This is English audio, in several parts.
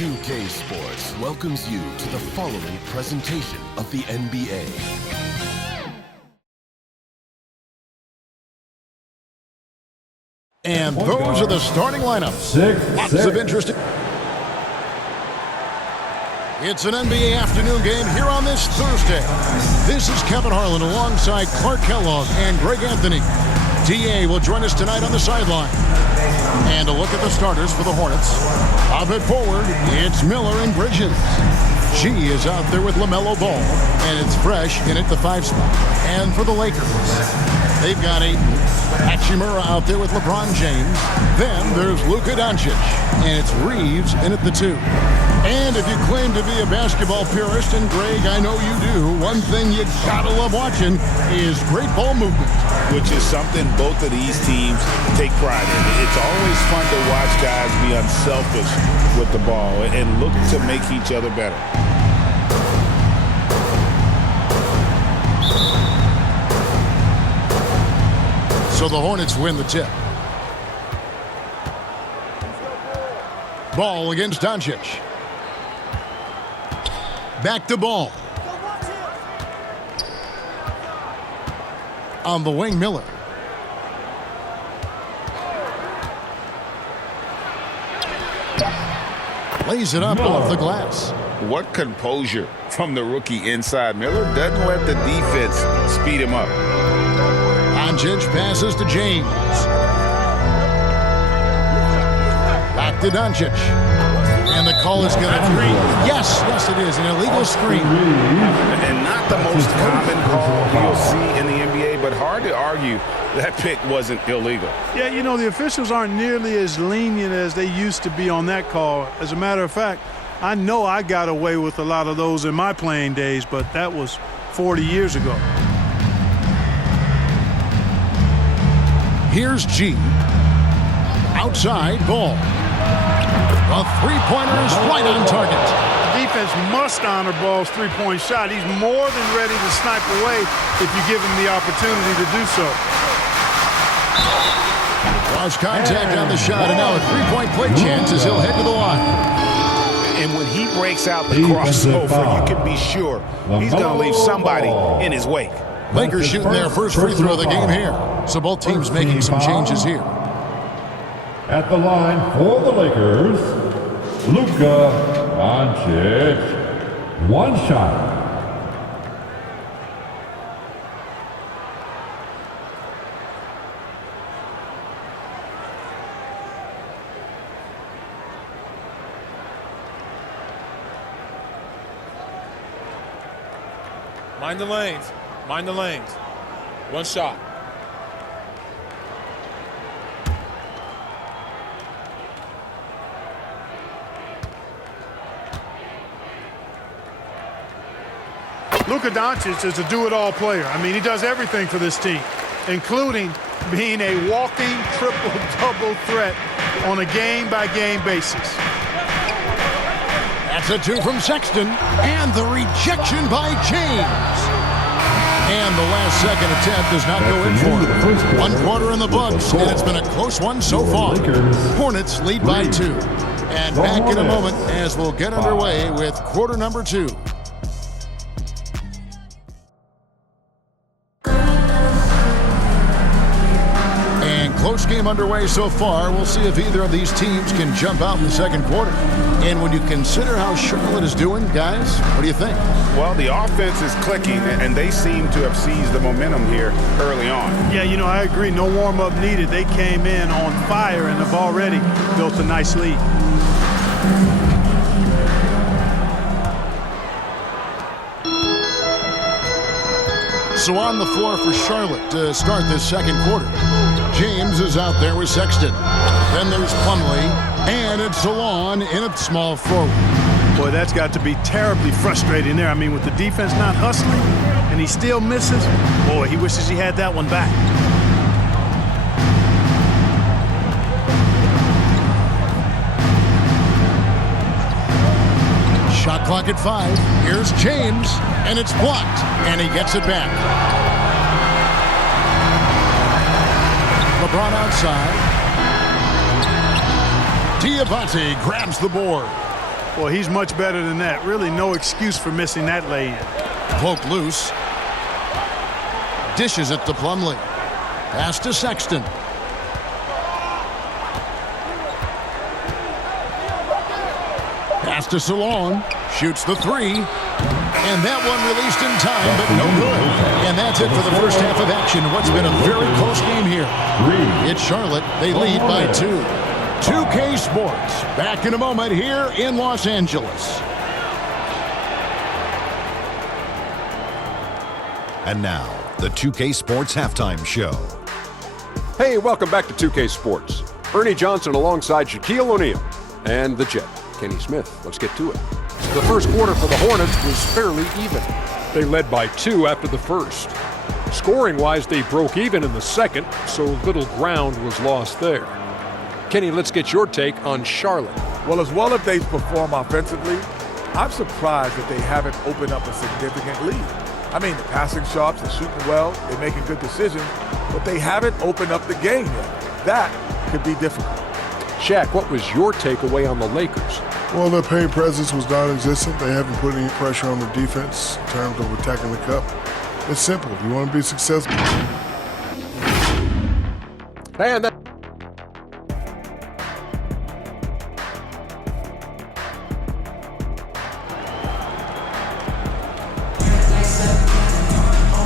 2K Sports welcomes you to the following presentation of the NBA. And those are the starting lineups. Lots of interest. It's an NBA afternoon game here on this Thursday. This is Kevin Harlan alongside Clark Kellogg and Greg Anthony. DA will join us tonight on the sideline. And a look at the starters for the Hornets. Up at forward, it's Miller and Bridges. She is out there with LaMelo Ball, and it's Fresh in at the 5 spot. And for the Lakers, they've got a Hachimura out there with LeBron James. Then there's Luka Doncic, and it's Reaves in at the 2. And if you claim to be a basketball purist, and Greg, I know you do, one thing you gotta love watching is great ball movement. Which is something both of these teams take pride in. It's always fun to watch guys be unselfish with the ball and look to make each other better. So the Hornets win the tip. Ball against Doncic. Back to Ball. On the wing, Miller. Lays it up off the glass. What composure from the rookie inside. Miller doesn't let the defense speed him up. Doncic passes to James. Back to Doncic. And the call is going to be, yes, it is, an illegal screen. And not the most common call you'll see in the NBA, but hard to argue that pick wasn't illegal. Yeah, you know, the officials aren't nearly as lenient as they used to be on that call. As a matter of fact, I know I got away with a lot of those in my playing days, but that was 40 years ago. Here's G. Outside, Ball. A three-pointer is right on target. The defense must honor Ball's three-point shot. He's more than ready to snipe away if you give him the opportunity to do so. Lost contact on the shot, and now a three-point play chance as he'll head to the line. And when he breaks out the crossover, you can be sure he's going to leave somebody in his wake. Lakers shooting their first free throw of the game here. So both teams making some changes here. At the line for the Lakers, Luka Doncic. One shot. Mind the lanes. Mind the lanes. One shot. Luka Doncic is a do-it-all player. I mean, he does everything for this team, including being a walking triple-double threat on a game-by-game basis. That's a 2 from Sexton, and the rejection by James. And the last second attempt does not go in for him. 1 quarter in the books, and it's been a close one so far. Hornets lead by 2. And back in a moment as we'll get underway with quarter number 2. Close game underway so far. We'll see if either of these teams can jump out in the second quarter. And when you consider how Charlotte is doing, guys, what do you think? Well, the offense is clicking, and they seem to have seized the momentum here early on. Yeah, you know, I agree. No warm-up needed. They came in on fire and have already built a nice lead. So on the floor for Charlotte to start this second quarter. James is out there with Sexton. Then there's Plumlee, and it's Salon in at small forward. Boy, that's got to be terribly frustrating there. I mean, with the defense not hustling, and he still misses, boy, he wishes he had that one back. Shot clock at 5. Here's James, and it's blocked, and he gets it back. LeBron outside. Diabate grabs the board. Well, he's much better than that. Really no excuse for missing that lay-in. Poke loose. Dishes it to Plumlee. Pass to Sexton. Pass to Salon. Shoots the three. And that one released in time, but no good. And that's it for the first half of action. What's been a very close game here. It's Charlotte. They lead by 2. 2K Sports. Back in a moment here in Los Angeles. And now, the 2K Sports Halftime Show. Hey, welcome back to 2K Sports. Ernie Johnson alongside Shaquille O'Neal and the Jet, Kenny Smith. Let's get to it. The first quarter for the Hornets was fairly even. They led by 2 after the first. Scoring-wise, they broke even in the second, so little ground was lost there. Kenny, let's get your take on Charlotte. Well, as well as they perform offensively, I'm surprised that they haven't opened up a significant lead. I mean, the passing sharps, they're shooting well, they're making good decisions, but they haven't opened up the game yet. That could be difficult. Shaq, what was your takeaway on the Lakers? Well, their paint presence was non-existent. They haven't put any pressure on the defense in terms of attacking the cup. It's simple. If you want to be successful. And that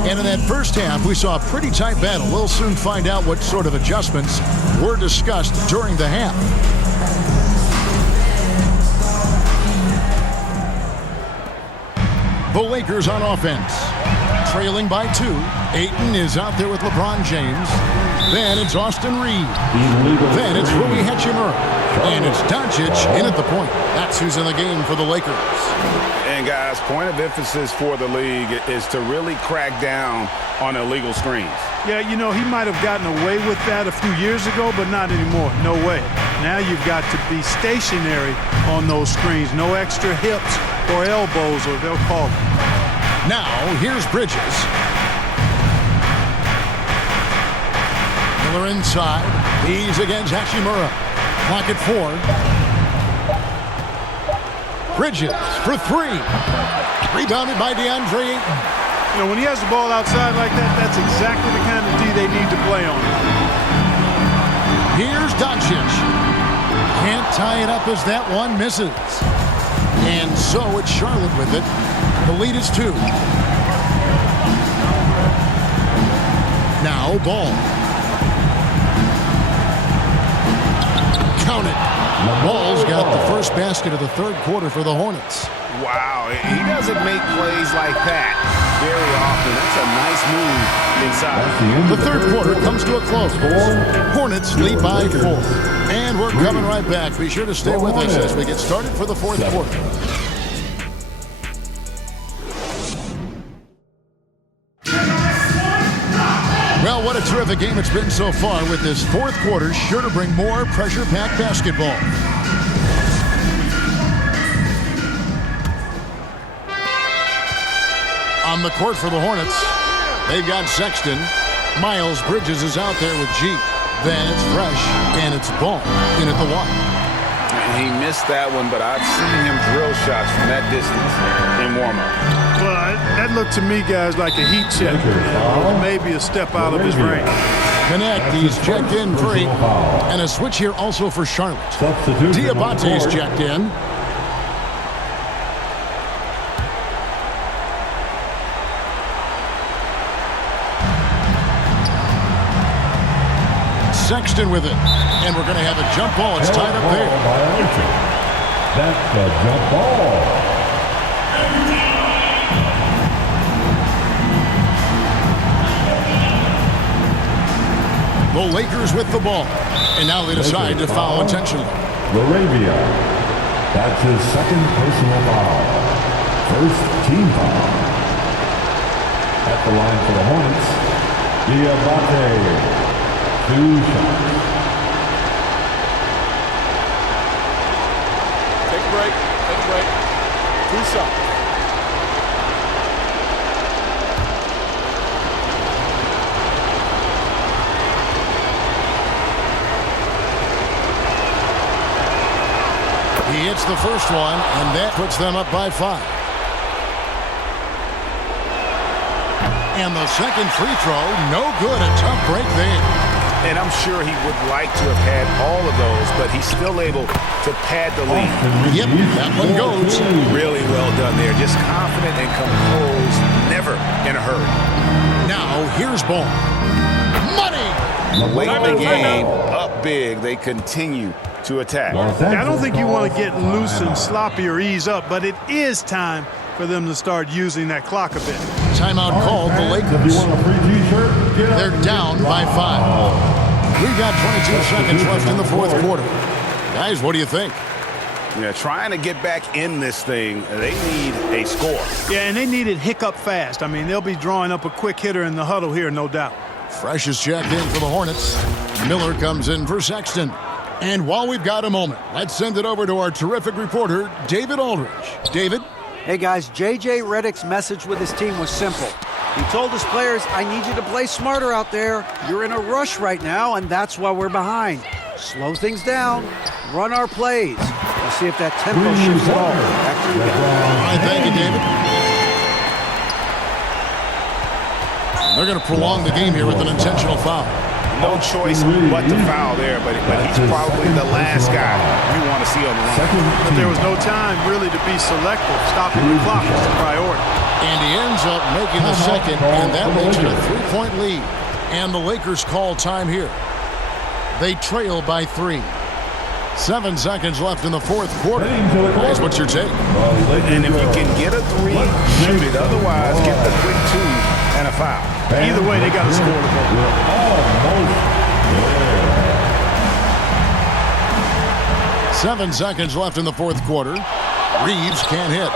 And in that first half, we saw a pretty tight battle. We'll soon find out what sort of adjustments were discussed during the half. The Lakers on offense. Trailing by 2. Ayton is out there with LeBron James. Then it's Austin Reaves. Then it's Rui Hachimura. And it's Doncic in at the point. That's who's in the game for the Lakers. And guys, point of emphasis for the league is to really crack down on illegal screens. Yeah, you know, he might have gotten away with that a few years ago, but not anymore. No way. Now you've got to be stationary on those screens. No extra hips or elbows, or they'll call it. Now, here's Bridges. Miller inside. He's against Hachimura. Clock at 4. Bridges for 3. Rebounded by DeAndre Ayton. You know, when he has the ball outside like that, that's exactly the kind of D they need to play on. Here's Doncic. Can't tie it up as that one misses. And so it's Charlotte with it. The lead is 2. Now Ball. Count it. Ball's got the first basket of the third quarter for the Hornets. Wow, he doesn't make plays like that very often. That's a nice move inside. The third quarter comes to a close. Hornets lead by 4. And we're coming right back. Be sure to stay with us as we get started for the fourth quarter. Well, what a terrific game it's been so far, with this fourth quarter sure to bring more pressure-packed basketball. On the court for the Hornets, they've got Sexton. Miles Bridges is out there with G. Then it's Fresh, and it's Ball in at the one. He missed that one, but I've seen him drill shots from that distance in warm-up. Well, that looked to me, guys, like a heat check. Maybe a step out of his range. Connect, he's checked in for 8. And a switch here also for Charlotte. Diabate's checked in. Sexton with it. And we're going to have a jump ball. It's tied up there. That's the jump ball. The Lakers with the ball. And now they decide to foul intentionally. Arabia. That's his second personal foul. First team foul. At the line for the Hornets, Diabate. 2 shots. Take a break. Take a break. 2 shots. He He hits the first one, and that puts them up by 5. And the second free throw, no good. A tough break there. And I'm sure he would like to have had all of those, but he's still able to pad the lead. Yep, that one goes. Really well done there. Just confident and composed, never in a hurry. Now, here's ball. Money! Late in the game, up big, they continue to attack. I don't think you want to get loose and sloppy or ease up, but it is time for them to start using that clock a bit. Timeout called the Lakers. They're down by 5. We've got 22 seconds left in the fourth quarter. Guys, what do you think? Yeah, trying to get back in this thing, they need a score. Yeah, and they need it hiccup fast. I mean, they'll be drawing up a quick hitter in the huddle here, no doubt. Fresh is checked in for the Hornets. Miller comes in for Sexton. And while we've got a moment, let's send it over to our terrific reporter, David Aldridge. David? Hey guys, J.J. Redick's message with his team was simple. He told his players, I need you to play smarter out there. You're in a rush right now, and that's why we're behind. Slow things down, run our plays. We'll see if that tempo shifts at all. Back to you guys. All right, thank you, David. They're going to prolong the game here with an intentional foul. No choice but to foul there, but he's probably the last guy you want to see on the line. But there was no time really to be selective. Stopping the clock was the priority. And he ends up making the second, and that makes it a 3-point lead. And the Lakers call time here. They trail by 3. 7 seconds left in the fourth quarter. Guys, what's your take? And if you can get a 3, shoot it. Otherwise, get the quick 2 and a foul. Either way, they got to score the ball. 7 seconds left in the fourth quarter. Reaves can't hit.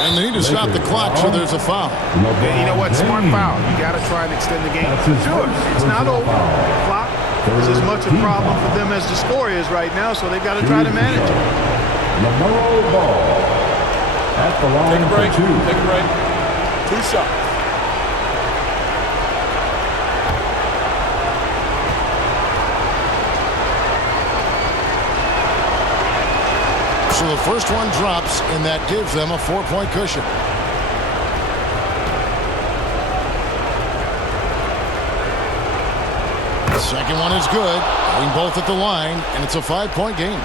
And they need to stop the clock, so there's a foul. Yeah, you know what? Smart foul. You got to try and extend the game. Sure, it's not over. The clock is as much a problem for them as the score is right now, so they've got to try to manage it. Take a break. Take a break. 2 shots. So the first one drops, and that gives them a 4-point cushion. The second one is good. Hitting both at the line, and it's a 5-point game.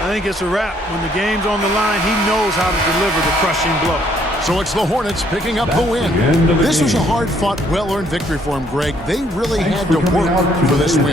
I think it's a wrap. When the game's on the line, he knows how to deliver the crushing blow. So it's the Hornets picking up the win. This was a hard-fought, well-earned victory for them, Greg. They really had to work for this win.